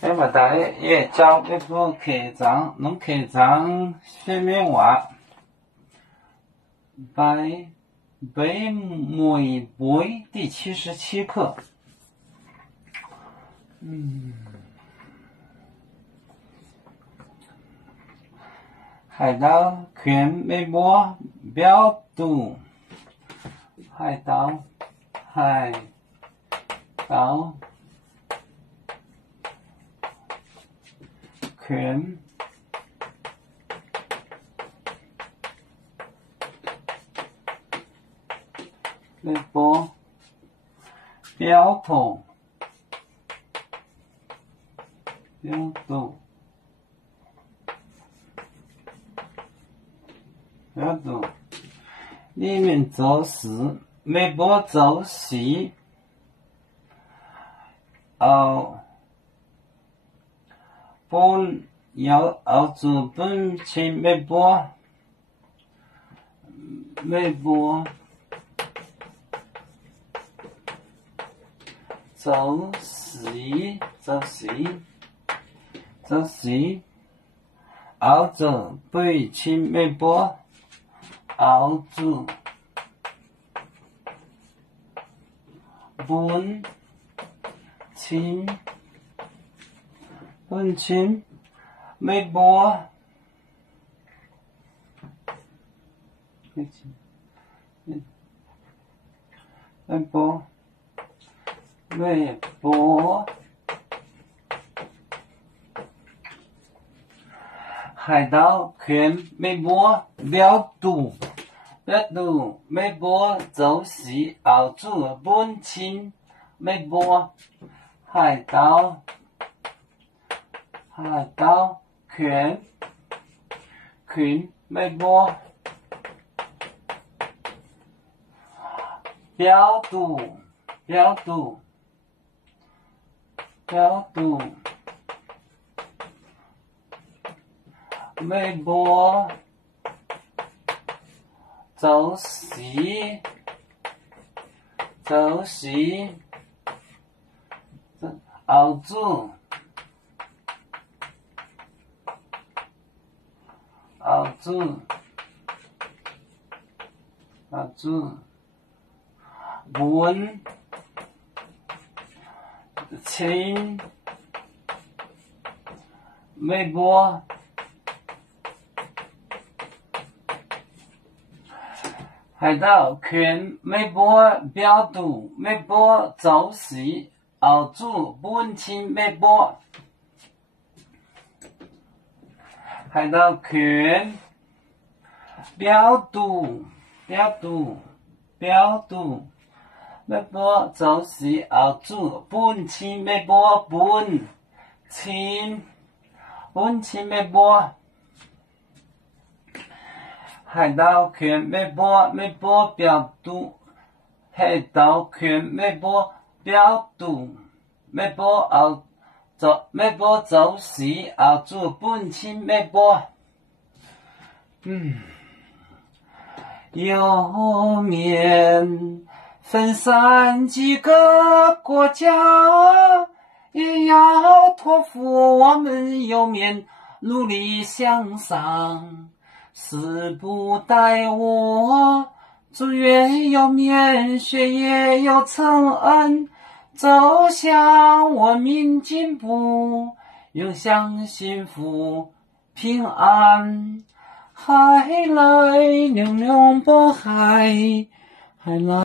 那么大也教那个课章，弄课章下面话，背每背第77课。海盗全美国标读，海盗全美国标读里面就是美国就是澳洲本亲美国就是澳洲本亲美国澳洲本亲美国海盗全美国标读美国就是澳洲本亲美国海盗全美国标读美国就是澳洲本亲美国海盗全美国标读美国就是澳洲本亲美国海盗全标读美国就是澳洲本亲美国本亲美国海盗全美国标读海盗全美国标读美国就是澳洲本亲美国有面分散几个国家，也要托付我们有面努力向上。誓不待我，祝愿有面学业有成恩，走向文明进步，永享幸福平安。海来，永永不海，海来。